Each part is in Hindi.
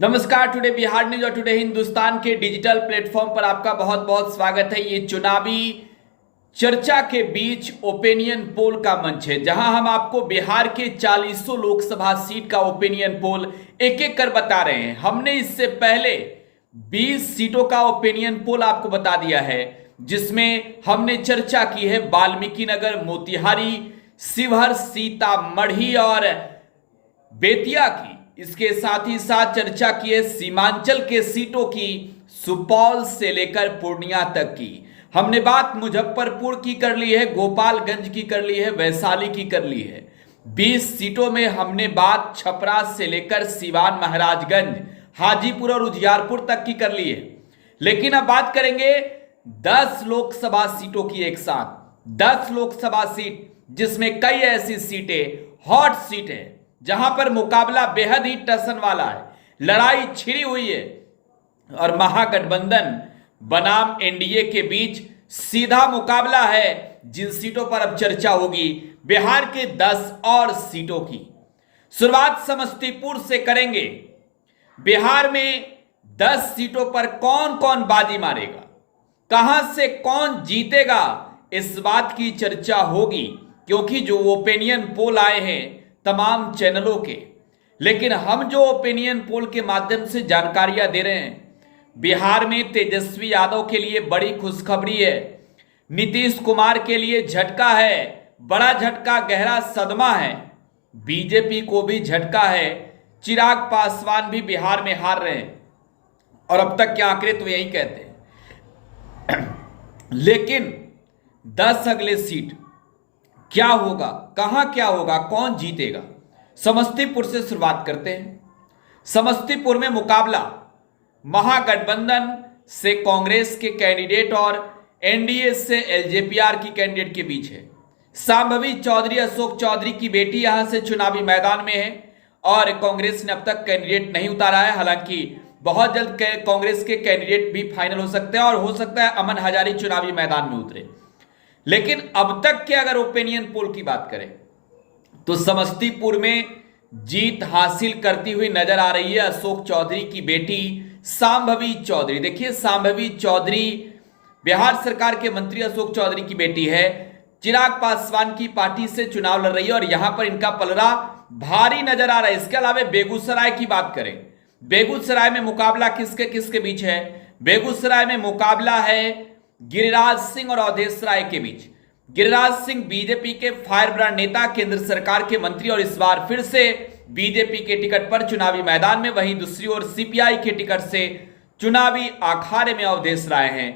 नमस्कार। टुडे बिहार न्यूज और टुडे हिंदुस्तान के डिजिटल प्लेटफॉर्म पर आपका बहुत बहुत स्वागत है। ये चुनावी चर्चा के बीच ओपिनियन पोल का मंच है, जहां हम आपको बिहार के 40 लोकसभा सीट का ओपिनियन पोल एक एक कर बता रहे हैं। हमने इससे पहले 20 सीटों का ओपिनियन पोल आपको बता दिया है, जिसमें हमने चर्चा की है वाल्मीकि नगर, मोतिहारी, शिवहर, सीतामढ़ी और बेतिया की। इसके साथ ही साथ चर्चा की है सीमांचल के सीटों की, सुपौल से लेकर पूर्णिया तक की। हमने बात मुजफ्फरपुर की कर ली है, गोपालगंज की कर ली है, वैशाली की कर ली है। 20 सीटों में हमने बात छपरा से लेकर सिवान, महाराजगंज, हाजीपुर और उजियारपुर तक की कर ली है। लेकिन अब बात करेंगे 10 लोकसभा सीटों की एक साथ। 10 लोकसभा सीट जिसमें कई ऐसी सीटें हॉट सीट है, जहां पर मुकाबला बेहद ही टसन वाला है, लड़ाई छिड़ी हुई है और महागठबंधन बनाम एनडीए के बीच सीधा मुकाबला है। जिन सीटों पर अब चर्चा होगी, बिहार के 10 और सीटों की। शुरुआत समस्तीपुर से करेंगे। बिहार में 10 सीटों पर कौन कौन बाजी मारेगा, कहां से कौन जीतेगा, इस बात की चर्चा होगी, क्योंकि जो ओपिनियन पोल आए हैं तमाम चैनलों के, लेकिन हम जो ओपिनियन पोल के माध्यम से जानकारियां दे रहे हैं, बिहार में तेजस्वी यादव के लिए बड़ी खुशखबरी है, नीतीश कुमार के लिए झटका है, बड़ा झटका, गहरा सदमा है, बीजेपी को भी झटका है, चिराग पासवान भी बिहार में हार रहे हैं और अब तक के आंकड़े तो यही कहते हैं। लेकिन 10 अगले सीट क्या होगा, कहां क्या होगा, कौन जीतेगा, समस्तीपुर से शुरुआत करते हैं। समस्तीपुर में मुकाबला महागठबंधन से कांग्रेस के कैंडिडेट और एनडीए से एलजेपीआर की कैंडिडेट के बीच है। सांभवी चौधरी, अशोक चौधरी की बेटी यहां से चुनावी मैदान में है और कांग्रेस ने अब तक कैंडिडेट नहीं उतारा है। हालांकि बहुत जल्द कांग्रेस के कैंडिडेट भी फाइनल हो सकते हैं और हो सकता है अमन हजारी चुनावी मैदान में उतरे। लेकिन अब तक के अगर ओपिनियन पोल की बात करें तो समस्तीपुर में जीत हासिल करती हुई नजर आ रही है अशोक चौधरी की बेटी सांभवी चौधरी। देखिए, सांभवी चौधरी बिहार सरकार के मंत्री अशोक चौधरी की बेटी है, चिराग पासवान की पार्टी से चुनाव लड़ रही है और यहां पर इनका पलड़ा भारी नजर आ रहा है। इसके अलावा बेगूसराय की बात करें, बेगूसराय में मुकाबला किसके किसके बीच है? बेगूसराय में मुकाबला है गिरिराज सिंह और अवधेश राय के बीच। गिरिराज सिंह बीजेपी के फायर ब्रांड नेता, केंद्र सरकार के मंत्री और इस बार फिर से बीजेपी के टिकट पर चुनावी मैदान में। वहीं दूसरी ओर सीपीआई के टिकट से चुनावी अखाड़े में अवधेश राय हैं।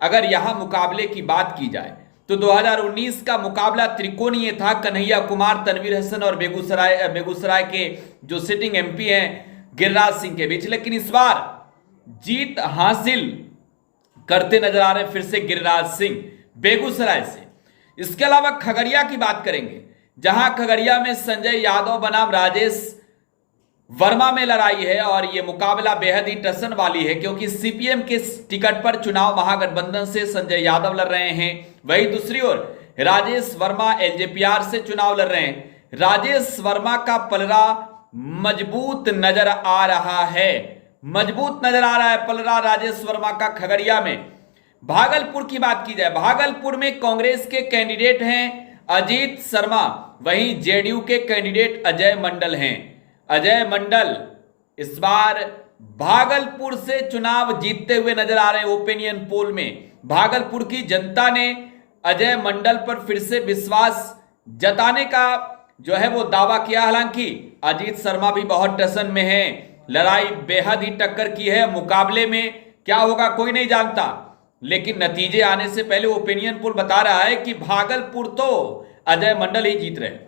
अगर यहां मुकाबले की बात की जाए तो 2019 का मुकाबला त्रिकोणीय था, कन्हैया कुमार, तनवीर हसन और बेगूसराय के जो सिटिंग एमपी हैं गिरिराज सिंह के बीच। लेकिन इस बार जीत हासिल करते नजर आ रहे हैं फिर से गिरिराज सिंह बेगूसराय से। इसके अलावा खगड़िया की बात करेंगे, जहां खगड़िया में संजय यादव बनाम राजेश वर्मा में लड़ाई है और यह मुकाबला बेहद ही टसन वाली है, क्योंकि सीपीएम के टिकट पर चुनाव महागठबंधन से संजय यादव लड़ रहे हैं। वहीं दूसरी ओर राजेश वर्मा एलजेपीआर से चुनाव लड़ रहे हैं। राजेश वर्मा का पलड़ा मजबूत नजर आ रहा है, मजबूत नजर आ रहा है पलड़ा राजेश वर्मा का खगड़िया में। भागलपुर की बात की जाए, भागलपुर में कांग्रेस के कैंडिडेट हैं अजीत शर्मा, वहीं जेडीयू के कैंडिडेट अजय मंडल हैं। अजय मंडल इस बार भागलपुर से चुनाव जीतते हुए नजर आ रहे हैं ओपिनियन पोल में। भागलपुर की जनता ने अजय मंडल पर फिर से विश्वास जताने का जो है वो दावा किया। हालांकि अजीत शर्मा भी बहुत टसन में है, लड़ाई बेहद ही टक्कर की है। मुकाबले में क्या होगा कोई नहीं जानता, लेकिन नतीजे आने से पहले ओपिनियन पोल बता रहा है कि भागलपुर तो अजय मंडल ही जीत रहे।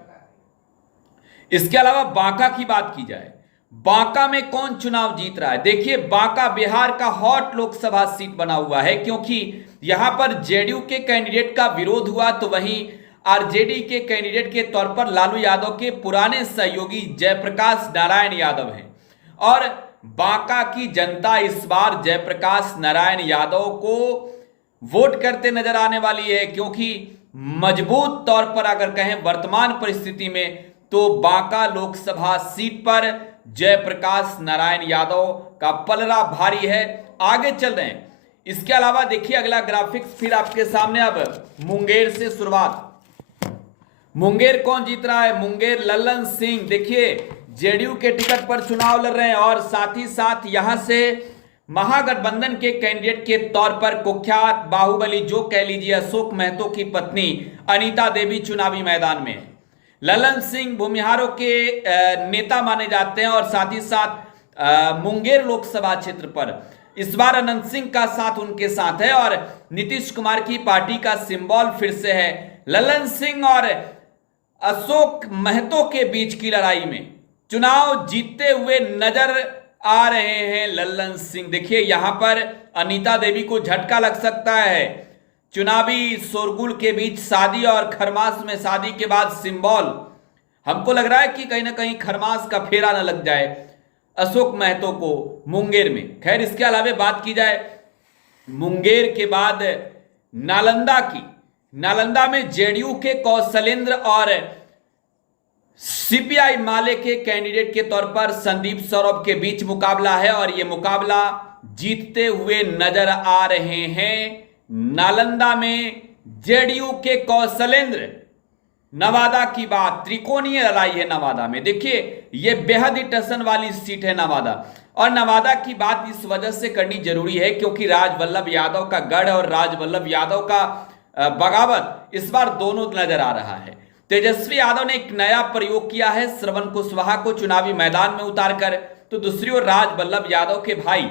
इसके अलावा बांका की बात की जाए, बांका में कौन चुनाव जीत रहा है? देखिए, बांका बिहार का हॉट लोकसभा सीट बना हुआ है, क्योंकि यहां पर जेडीयू के कैंडिडेट का विरोध हुआ तो वहीं आरजेडी के कैंडिडेट के तौर पर लालू यादव के पुराने सहयोगी जयप्रकाश नारायण यादव हैं और बांका की जनता इस बार जयप्रकाश नारायण यादव को वोट करते नजर आने वाली है, क्योंकि मजबूत तौर पर अगर कहें वर्तमान परिस्थिति में तो बांका लोकसभा सीट पर जयप्रकाश नारायण यादव का पलड़ा भारी है। आगे चल रहे हैं। इसके अलावा देखिए अगला ग्राफिक्स फिर आपके सामने। अब मुंगेर से शुरुआत। मुंगेर कौन जीत रहा है? मुंगेर लल्लन सिंह देखिए जेडीयू के टिकट पर चुनाव लड़ रहे हैं और साथ ही साथ यहां से महागठबंधन के कैंडिडेट के तौर पर कुख्यात बाहुबली जो कह लीजिए अशोक महतो की पत्नी अनीता देवी चुनावी मैदान में। लल्लन सिंह भूमिहारों के नेता माने जाते हैं और साथ ही साथ मुंगेर लोकसभा क्षेत्र पर इस बार अनंत सिंह का साथ उनके साथ है और नीतीश कुमार की पार्टी का सिंबल फिर से है। लल्लन सिंह और अशोक महतो के बीच की लड़ाई में चुनाव जीतते हुए नजर आ रहे हैं लल्लन सिंह। देखिए यहां पर अनीता देवी को झटका लग सकता है। चुनावी शोरगुल के बीच शादी और खरमास में शादी के बाद सिंबल, हमको लग रहा है कि कहीं ना कहीं खरमास का फेरा न लग जाए अशोक महतो को मुंगेर में। खैर इसके अलावा बात की जाए मुंगेर के बाद नालंदा की। नालंदा में जेडीयू के कौशलेंद्र और सीपीआई माले के कैंडिडेट के तौर पर संदीप सौरभ के बीच मुकाबला है और यह मुकाबला जीतते हुए नजर आ रहे हैं। नालंदा में जेडीयू के कौशलेंद्र। नवादा की बात, त्रिकोणीय लड़ाई है नवादा में। देखिए यह बेहद ही टसन वाली सीट है नवादा, और नवादा की बात इस वजह से करनी जरूरी है क्योंकि राजवल्लभ यादव का गढ़ और राजवल्लभ यादव का बगावत इस बार दोनों नजर आ रहा है। तेजस्वी यादव ने एक नया प्रयोग किया है श्रवण कुशवाहा को चुनावी मैदान में उतारकर, तो दूसरी ओर राजवल्लभ यादव के भाई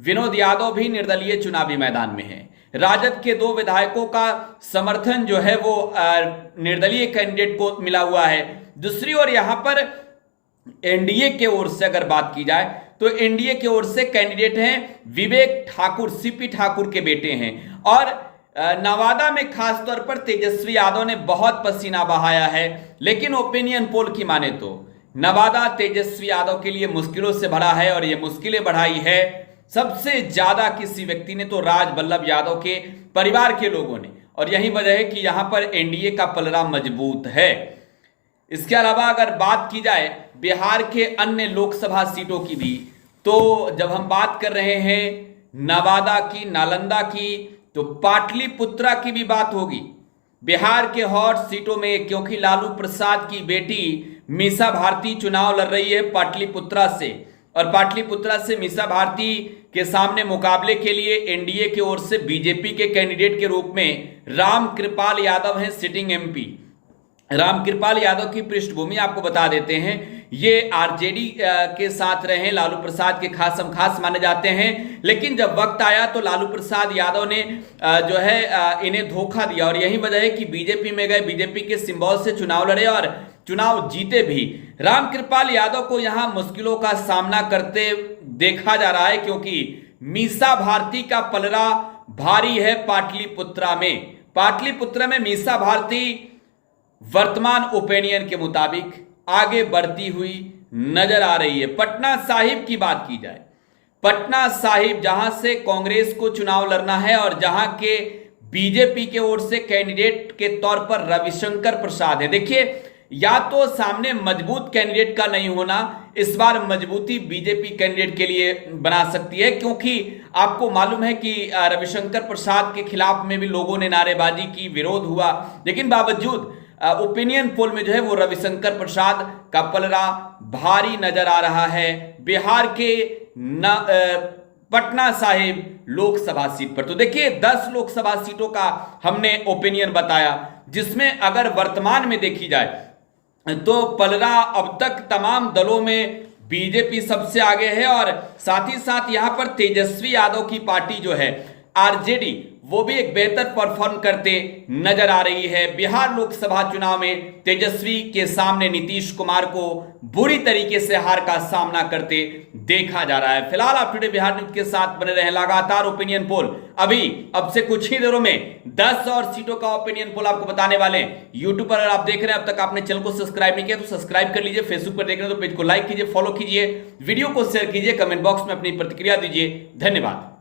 विनोद यादव भी निर्दलीय चुनावी मैदान में है। राजद के 2 विधायकों का समर्थन जो है वो निर्दलीय कैंडिडेट को मिला हुआ है। दूसरी ओर यहां पर एनडीए के ओर से अगर बात की जाए तो एनडीए की ओर से कैंडिडेट हैं विवेक ठाकुर, सीपी ठाकुर के बेटे हैं। और नवादा में खास तौर पर तेजस्वी यादव ने बहुत पसीना बहाया है, लेकिन ओपिनियन पोल की माने तो नवादा तेजस्वी यादव के लिए मुश्किलों से भरा है और ये मुश्किलें बढ़ाई है सबसे ज्यादा किसी व्यक्ति ने तो राजवल्लभ यादव के परिवार के लोगों ने, और यही वजह है कि यहां पर एनडीए का पलड़ा मजबूत है। इसके अलावा अगर बात की जाए बिहार के अन्य लोकसभा सीटों की भी, तो जब हम बात कर रहे हैं नवादा की, नालंदा की, तो पाटलिपुत्रा की भी बात होगी। बिहार के हॉट सीटों में क्योंकि लालू प्रसाद की बेटी मीसा भारती चुनाव लड़ रही है पाटलिपुत्रा से, और पाटलिपुत्रा से मीसा भारती के सामने मुकाबले के लिए एनडीए की ओर से बीजेपी के कैंडिडेट के रूप में रामकृपाल यादव हैं, सिटिंग एमपी। रामकृपाल यादव की पृष्ठभूमि आपको बता देते हैं, ये आरजेडी के साथ रहे, लालू प्रसाद के खासम खास माने जाते हैं, लेकिन जब वक्त आया तो लालू प्रसाद यादव ने जो है इन्हें धोखा दिया और यही वजह है कि बीजेपी में गए, बीजेपी के सिंबल से चुनाव लड़े और चुनाव जीते भी। रामकृपाल यादव को यहां मुश्किलों का सामना करते देखा जा रहा है क्योंकि मीसा भारती का पलड़ा भारी है पाटलिपुत्रा में। पाटलिपुत्रा में मीसा भारती वर्तमान ओपिनियन के मुताबिक आगे बढ़ती हुई नजर आ रही है। पटना साहिब की बात की जाए, पटना साहिब जहां से कांग्रेस को चुनाव लड़ना है और जहां के बीजेपी के ओर से कैंडिडेट के तौर पर रविशंकर प्रसाद है। देखिए या तो सामने मजबूत कैंडिडेट का नहीं होना इस बार मजबूती बीजेपी कैंडिडेट के लिए बना सकती है, क्योंकि आपको मालूम है कि रविशंकर प्रसाद के खिलाफ में भी लोगों ने नारेबाजी की, विरोध हुआ, लेकिन बावजूद ओपिनियन पोल में जो है वो रविशंकर प्रसाद का पलड़ा भारी नजर आ रहा है बिहार के पटना साहिब लोकसभा सीट पर। तो देखिए 10 लोकसभा सीटों का हमने ओपिनियन बताया, जिसमें अगर वर्तमान में देखी जाए तो पलड़ा अब तक तमाम दलों में बीजेपी सबसे आगे है और साथ ही साथ यहां पर तेजस्वी यादव की पार्टी जो है आरजेडी वो भी एक बेहतर परफॉर्म करते नजर आ रही है। बिहार लोकसभा चुनाव में तेजस्वी के सामने नीतीश कुमार को बुरी तरीके से हार का सामना करते देखा जा रहा है। फिलहाल आप टुडे बिहार न्यूज के साथ बने रहें। लगातार ओपिनियन पोल अब से कुछ ही देरों में 10 और सीटों का ओपिनियन पोल आपको बताने वाले हैं। यूट्यूब पर अगर आप देख रहे हैं अब तक आपने चैनल को सब्सक्राइब नहीं किया तो सब्सक्राइब कर लीजिए। फेसबुक पर देख रहे हैं तो पेज को लाइक कीजिए, फॉलो कीजिए, वीडियो को शेयर कीजिए, कमेंट बॉक्स में अपनी प्रतिक्रिया दीजिए। धन्यवाद।